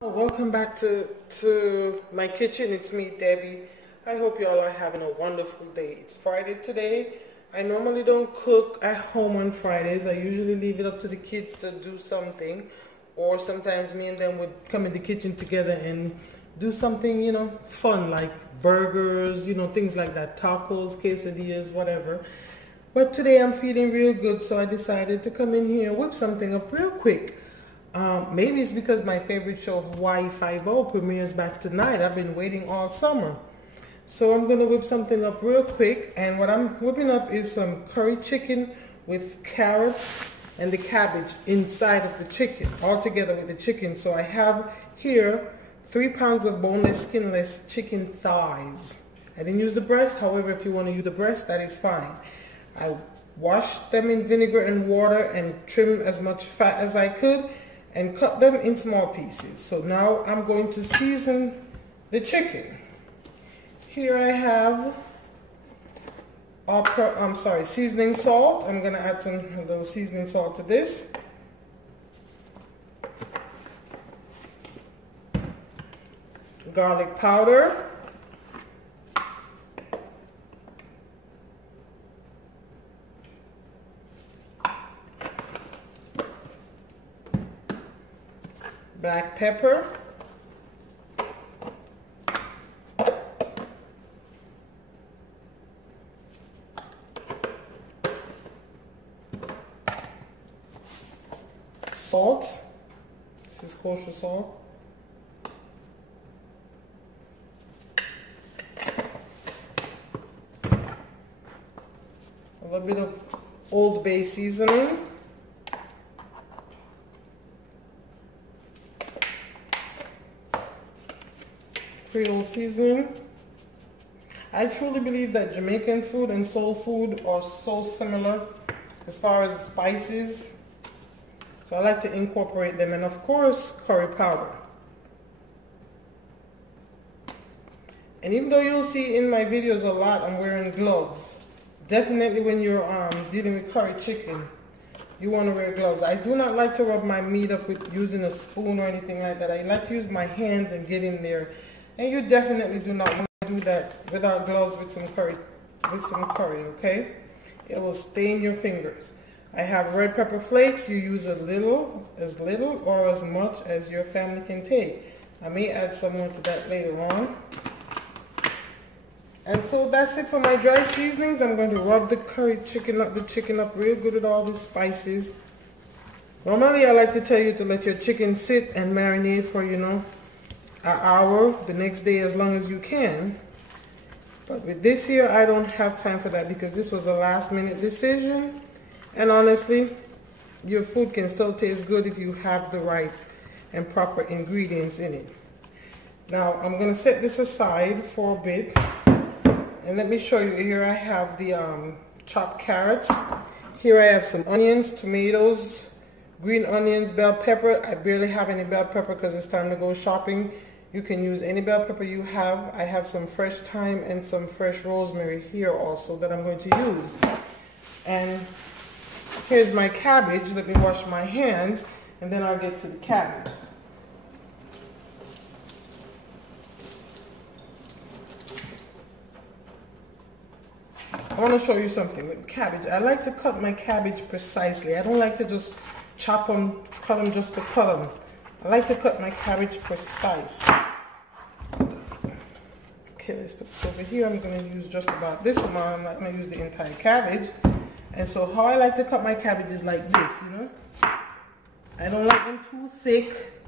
Welcome back to my kitchen. It's me, Debbie. I hope you all are having a wonderful day. It's Friday today. I normally don't cook at home on Fridays. I usually leave it up to the kids to do something, or sometimes me and them would come in the kitchen together and do something, fun, like burgers, things like that, tacos, quesadillas, whatever. But today I'm feeling real good, so I decided to come in here and whip something up real quick. Maybe it's because my favorite show, Hawaii Five-0, premieres back tonight. I've been waiting all summer. So I'm going to whip something up real quick. And what I'm whipping up is some curry chicken with carrots and the cabbage inside of the chicken, all together with the chicken. So I have here 3 pounds of boneless, skinless chicken thighs. I didn't use the breast. However, if you want to use the breast, that is fine. I washed them in vinegar and water and trimmed as much fat as I could and cut them in small pieces. So now I'm going to season the chicken. Here I have seasoning salt. I'm going to add a little seasoning salt to this. Garlic powder. Black pepper, salt, this is kosher salt, a little bit of Old Bay seasoning, Creole seasoning. I truly believe that Jamaican food and soul food are so similar as far as spices, so I like to incorporate them, and of course curry powder. And even though you'll see in my videos a lot I'm wearing gloves, definitely when you're dealing with curry chicken you want to wear gloves. I do not like to rub my meat up with using a spoon or anything like that. I like to use my hands and get in there. And you definitely do not want to do that without gloves with some curry, okay? It will stain your fingers. I have red pepper flakes. You use as little or as much as your family can take. I may add some more to that later on. And so that's it for my dry seasonings. I'm going to rub the chicken up real good with all the spices. Normally I like to tell you to let your chicken sit and marinate for, an hour, the next day, as long as you can. But with this here, I don't have time for that because this was a last minute decision. And honestly, your food can still taste good if you have the right and proper ingredients in it. Now I'm going to set this aside for a bit. And let me show you. Here I have the chopped carrots. Here I have some onions, tomatoes, green onions, bell pepper. I barely have any bell pepper because it's time to go shopping. You can use any bell pepper you have. I have some fresh thyme and some fresh rosemary here also that I'm going to use. And here's my cabbage. Let me wash my hands and then I'll get to the cabbage. I want to show you something with cabbage. I like to cut my cabbage precisely. I don't like to just cut them just to cut them. I like to cut my cabbage precise. Okay, let's put this over here. I'm going to use just about this amount. I'm not going to use the entire cabbage. And so how I like to cut my cabbage is like this, I don't like them too thick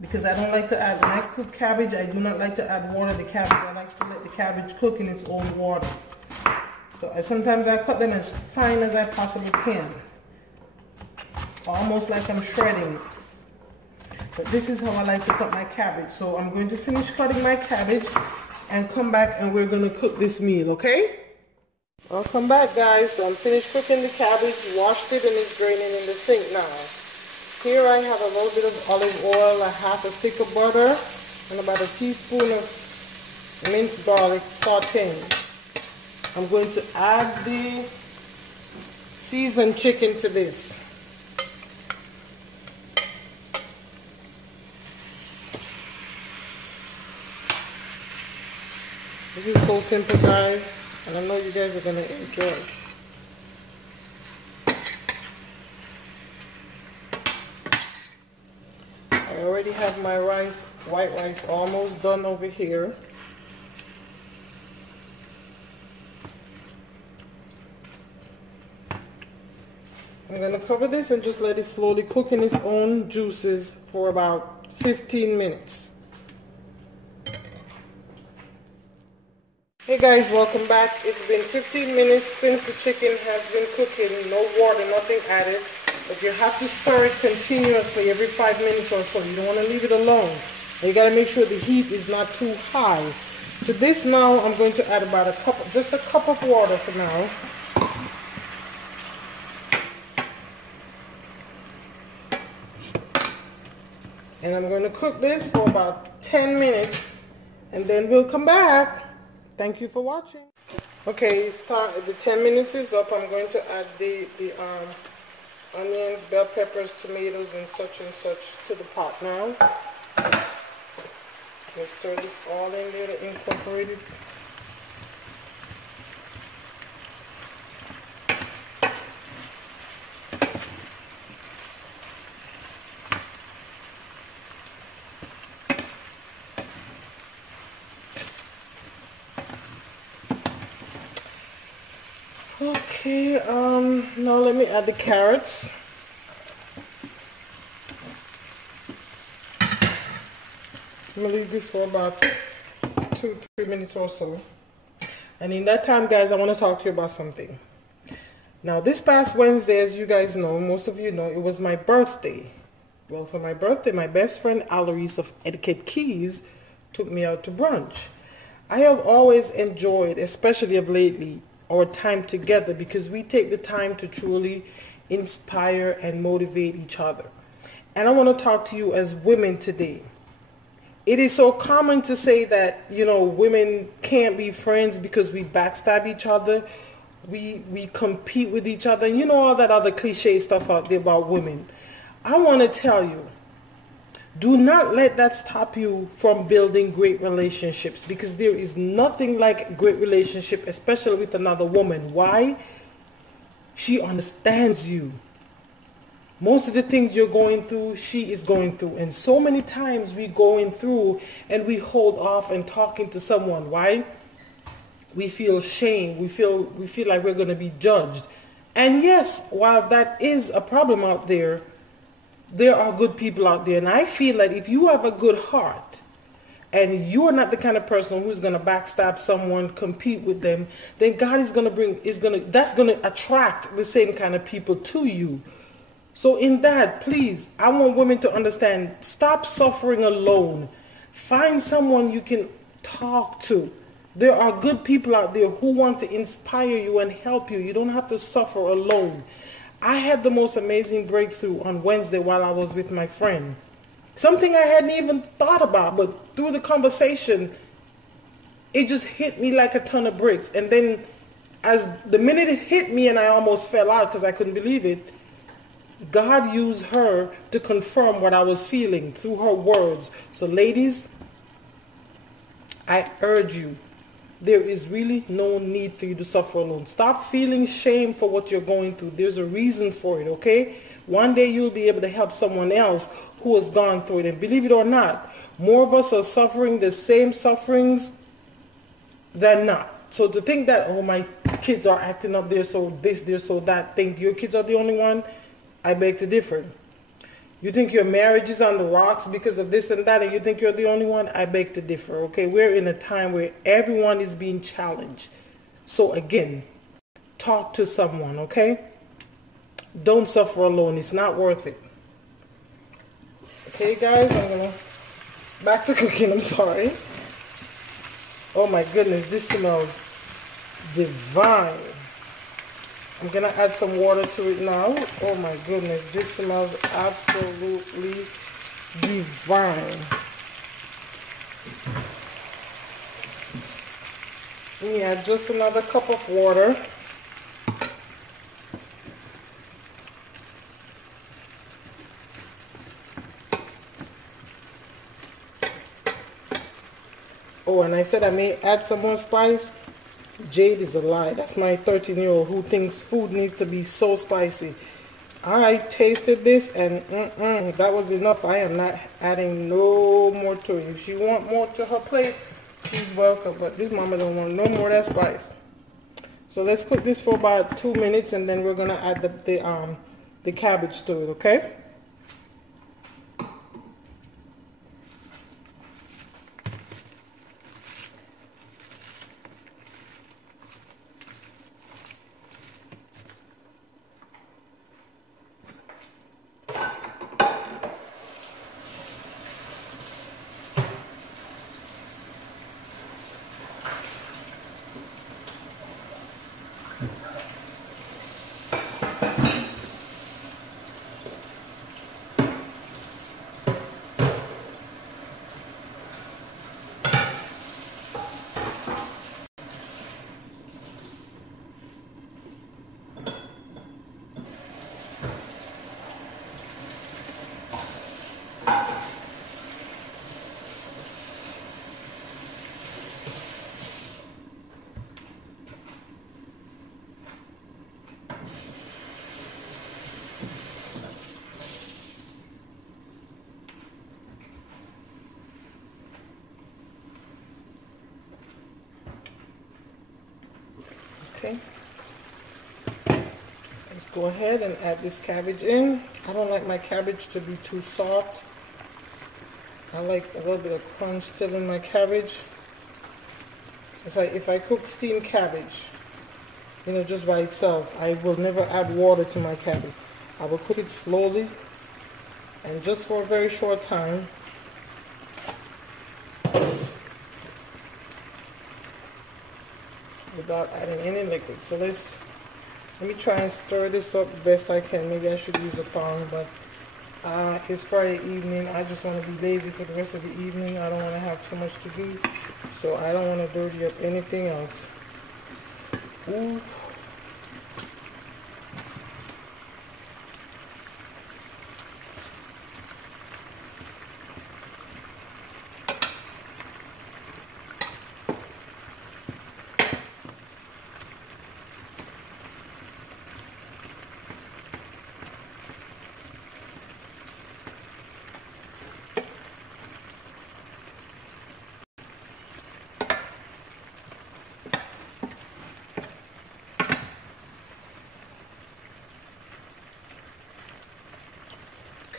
because I don't like to add, when I cook cabbage, I do not like to add water to the cabbage. I like to let the cabbage cook in its own water. So sometimes I cut them as fine as I possibly can. Almost like I'm shredding. But this is how I like to cut my cabbage. So I'm going to finish cutting my cabbage and come back and we're going to cook this meal, okay? I'll come back, guys. So I'm finished cooking the cabbage, washed it, and it's draining in the sink now. Here I have a little bit of olive oil, a half a stick of butter, and about a teaspoon of minced garlic sauteing. I'm going to add the seasoned chicken to this. This is so simple, guys, and I know you guys are gonna enjoy. I already have my rice, white rice, almost done over here. I'm gonna cover this and just let it slowly cook in its own juices for about 15 minutes. Hey guys, welcome back. It's been 15 minutes since the chicken has been cooking. No water, nothing added. But you have to stir it continuously every 5 minutes or so. You don't want to leave it alone. And you got to make sure the heat is not too high. To this now, I'm going to add about just a cup of water for now. And I'm going to cook this for about 10 minutes. And then we'll come back. Thank you for watching. Okay, the 10 minutes is up. I'm going to add the onions, bell peppers, tomatoes, and such to the pot now. Let's stir this all in there to incorporate it. Okay, now let me add the carrots. I'm gonna leave this for about 2-3 minutes or so. And in that time, guys, I want to talk to you about something. Now, this past Wednesday, as you guys know, most of you know, it was my birthday. Well, for my birthday, my best friend Alarise of Etiquette Keys took me out to brunch. I have always enjoyed, especially of lately, our time together because we take the time to truly inspire and motivate each other. And I want to talk to you as women today. It is so common to say that, you know, women can't be friends because we backstab each other, we compete with each other, and you know all that other cliche stuff out there about women. I want to tell you, do not let that stop you from building great relationships, because there is nothing like a great relationship, especially with another woman. Why? She understands you. Most of the things you're going through, she is going through. And so many times we going through and we hold off and talking to someone. Why? We feel shame. We feel like we're going to be judged. And yes, while that is a problem out there, there are good people out there. And I feel that if you have a good heart and you are not the kind of person who's going to backstab someone, compete with them, then God is going to that's going to attract the same kind of people to you. So in that, please, I want women to understand, stop suffering alone. Find someone you can talk to. There are good people out there who want to inspire you and help you. You don't have to suffer alone. I had the most amazing breakthrough on Wednesday while I was with my friend. Something I hadn't even thought about, but through the conversation, it just hit me like a ton of bricks. And then as the minute it hit me and I almost fell out because I couldn't believe it, God used her to confirm what I was feeling through her words. So ladies, I urge you, there is really no need for you to suffer alone. Stop feeling shame for what you're going through. There's a reason for it, okay? One day you'll be able to help someone else who has gone through it. And believe it or not, more of us are suffering the same sufferings than not. So to think that, oh, my kids are acting up, they're so this, they're so that, think your kids are the only one, I beg to differ. You think your marriage is on the rocks because of this and that, and you think you're the only one? I beg to differ, okay? We're in a time where everyone is being challenged. So again, talk to someone, okay? Don't suffer alone. It's not worth it. Okay, guys, back to cooking, I'm sorry. Oh my goodness, this smells divine. I'm going to add some water to it now. Oh my goodness, this smells absolutely divine. Let me add just another cup of water. Oh, and I said I may add some more spice. Jade is a lie. That's my 13-year-old who thinks food needs to be so spicy. I tasted this and that was enough. I am not adding no more to it. If she want more to her plate, she's welcome. But this mama don't want no more of that spice. So let's cook this for about 2 minutes, and then we're gonna add the cabbage to it. Okay. Okay, let's go ahead and add this cabbage in. I don't like my cabbage to be too soft. I like a little bit of crunch still in my cabbage. That's why if I cook steamed cabbage, you know, just by itself, I will never add water to my cabbage. I will cook it slowly and just for a very short time. Without adding any liquid. So let me try and stir this up the best I can. Maybe I should use a thong, but it's Friday evening. I just want to be lazy for the rest of the evening. I don't want to have too much to do, so I don't want to dirty up anything else. Ooh.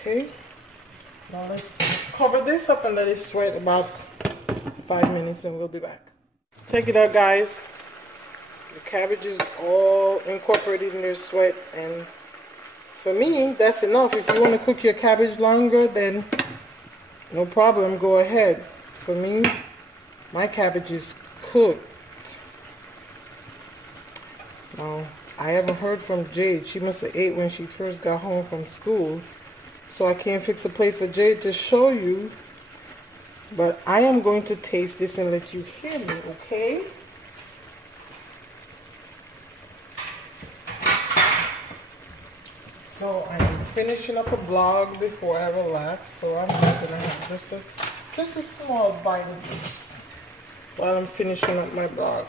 Okay, now let's cover this up and let it sweat about 5 minutes and we'll be back. Check it out, guys. The cabbage is all incorporated in their sweat, and for me, that's enough. If you want to cook your cabbage longer, then no problem, go ahead. For me, my cabbage is cooked. Now, I haven't heard from Jade. She must have ate when she first got home from school. So I can't fix a plate for Jade to show you. But I am going to taste this and let you hear me, okay? So I'm finishing up a vlog before I relax. So I'm just going to have just a small bite of this while I'm finishing up my vlog.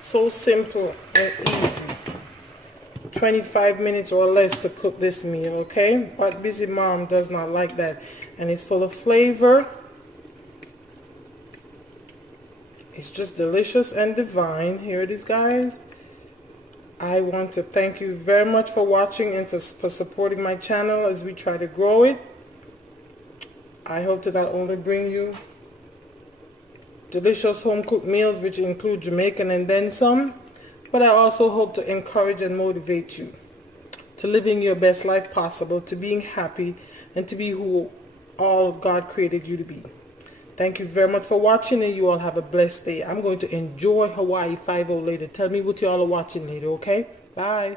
So simple and easy. 25 minutes or less to cook this meal, okay? But busy mom does not like that. And it's full of flavor. It's just delicious and divine. Here it is, guys. I want to thank you very much for watching and for supporting my channel as we try to grow it. I hope to not only bring you delicious home-cooked meals which include Jamaican and then some, but I also hope to encourage and motivate you to living your best life possible, to being happy, and to be who all God created you to be. Thank you very much for watching, and you all have a blessed day. I'm going to enjoy Hawaii 5-0 later. Tell me what you all are watching later, okay? Bye.